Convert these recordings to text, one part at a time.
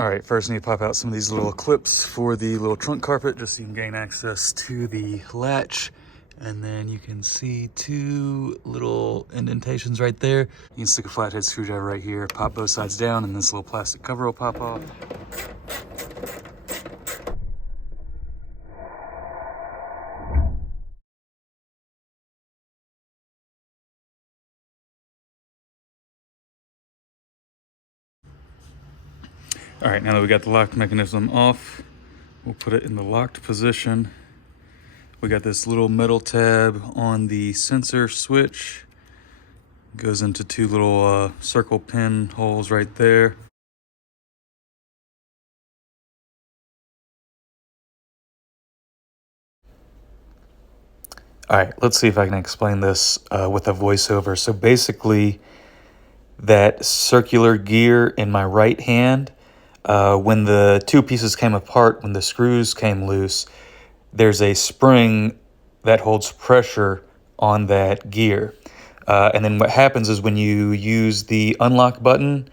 All right, first I need to pop out some of these little clips for the little trunk carpet just so you can gain access to the latch. And then you can see two little indentations right there. You can stick a flathead screwdriver right here, pop both sides down, and this little plastic cover will pop off. All right, now that we got the lock mechanism off, we'll put it in the locked position. We got this little metal tab on the sensor switch. Goes into two little circle pin holes right there. All right, let's see if I can explain this with a voiceover. So basically, that circular gear in my right hand, when the two pieces came apart, when the screws came loose, there's a spring that holds pressure on that gear. And then what happens is when you use the unlock button,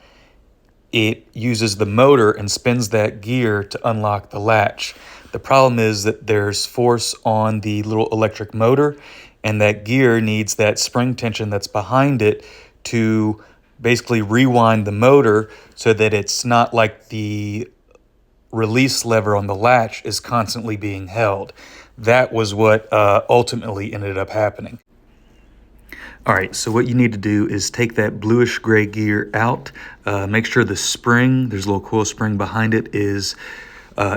it uses the motor and spins that gear to unlock the latch. The problem is that there's force on the little electric motor, and that gear needs that spring tension that's behind it to basically rewind the motor so that it's not like the release lever on the latch is constantly being held. That was what ultimately ended up happening. All right, so what you need to do is take that bluish gray gear out. Make sure the spring, there's a little coil spring behind it, is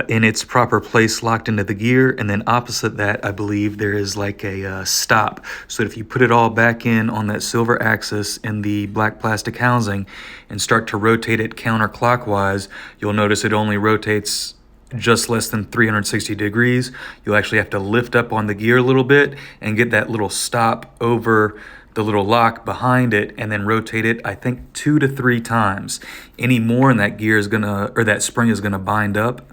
in its proper place, locked into the gear. And then opposite that, I believe there is like a stop. So if you put it all back in on that silver axis in the black plastic housing and start to rotate it counterclockwise, you'll notice it only rotates just less than 360 degrees. You'll actually have to lift up on the gear a little bit and get that little stop over the little lock behind it and then rotate it, I think 2 to 3 times. Any more and that gear is gonna, or that spring is gonna bind up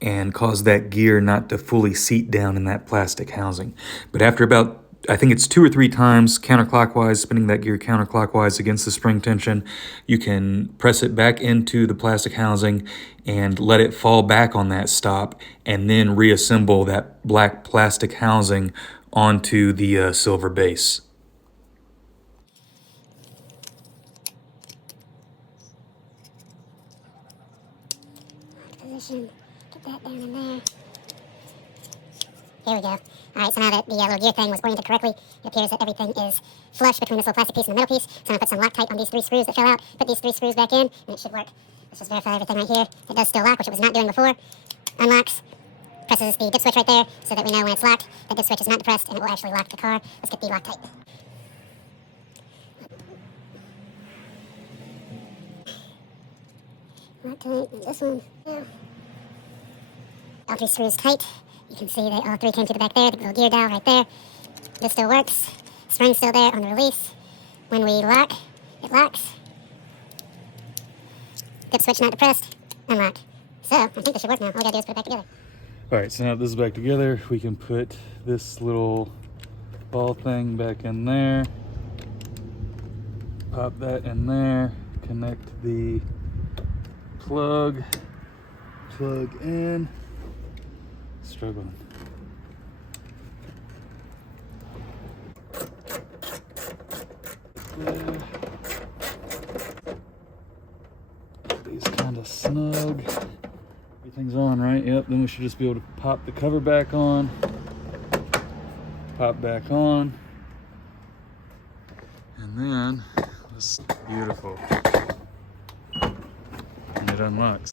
and cause that gear not to fully seat down in that plastic housing. But after about, I think it's 2 or 3 times counterclockwise, spinning that gear counterclockwise against the spring tension, you can press it back into the plastic housing and let it fall back on that stop and then reassemble that black plastic housing onto the silver base. Position, get that down in there. Here we go. All right, so now that the little gear thing was oriented correctly, it appears that everything is flush between this little plastic piece and the metal piece. So I'm going to put some Loctite on these 3 screws that fell out, put these 3 screws back in, and it should work. Let's just verify everything right here. It does still lock, which it was not doing before. Unlocks, presses the dip switch right there so that we know when it's locked. That dip switch is not depressed, and it will actually lock the car. Let's get the Loctite. Loctite, and this one. Yeah. All 3 screws tight. You can see they all 3 came to the back there, the little gear dial right there. This still works. Spring's still there on the release. When we lock, it locks. Dip switch not depressed. Unlock. So, I think this should work now. All we gotta do is put it back together. All right, so now that this is back together, we can put this little ball thing back in there. Pop that in there. Connect the plug in. Struggling. There. These kind of snug. Everything's on, right? Yep, then we should just be able to pop the cover back on. Pop back on. And then, this beautiful. And it unlocks.